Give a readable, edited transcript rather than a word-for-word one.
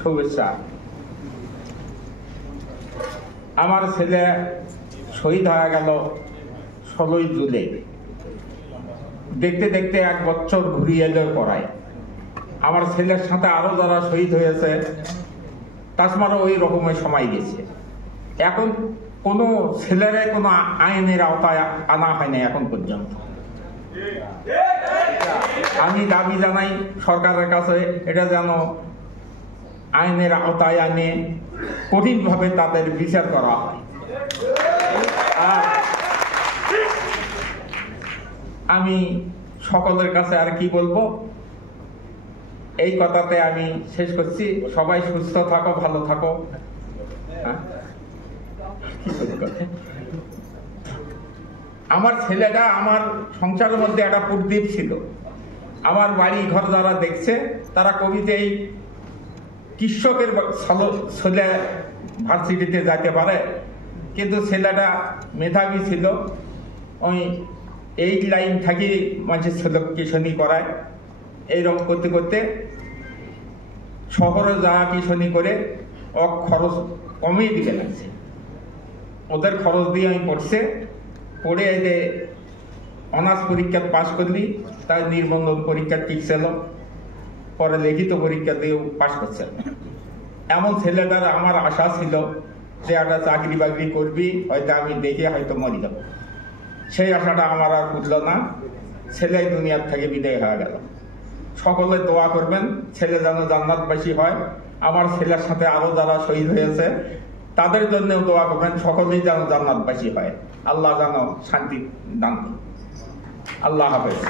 শুভেচ্ছা। আমার ছেলে শহীদ হয়ে গেল 16ই জুলাই। দেখতে দেখতে 1 বছর ঘুরিয়ে এলো পড়ায়। আমার ছেলের সাথে আরো যারা শহীদ হয়েছে তাছাড়াও ওই রকমের সময় গেছে। এখন কোনো ছেলেরা কোনো আইনের আওতায় আনা হয় না এখন পর্যন্ত। আমি দাবি জানাই সরকারের কাছে, এটা যেন আইনের আওতায় আনে কঠিনভাবে তাদের বিচার করা হয়। আর আমি সকলের কাছে আর কি বলবো, এই কথাতে আমি শেষ করছি। সবাই সুস্থ থাকো, ভালো থাকো। আমার ছেলেটা আমার সংসারের মধ্যে একটা প্রদীপ ছিল। আমার বাড়ি ঘর যারা দেখছে তারা কবিতে এই কৃষকের ছেলে ভার্সিটিতে যাইতে পারে, কিন্তু ছেলেটা মেধাবী ছিল। ওই 8 লাইন থাকি মানুষের ছেলে কিশনী করায়। এইরকম করতে করতে শহরে যাওয়া কিশনী করে খরচ কমিয়ে দিতে লাগছে। ওদের খরচ দিয়ে আমি পড়ছে, পড়ে যে অনার্স পরীক্ষা পাশ করলি, তার নির্বন্ধন পরীক্ষা ঠিক ছিল, পরে লিখিত পরীক্ষা দিয়েও পাশ করছে। এমন ছেলেটার আমার আশা ছিল যে একটা চাকরি বাকরি করবি, হয়তো আমি দেখে হয়তো মরে যাব। সেই আশাটা আমার আর বুঝলো না। ছেলে দুনিয়ার থেকে বিদায় হয়ে গেল। সকলে দোয়া করবেন ছেলে যেন জান্নাতবাসী হয়। আমার ছেলের সাথে আরো যারা শহীদ হয়েছে তাদের জন্য দোয়া করবেন, সকলেই যেন জান্নাতবাসী হয়। আল্লাহ যেন শান্তি দান করুন। আল্লাহ হাফেজ।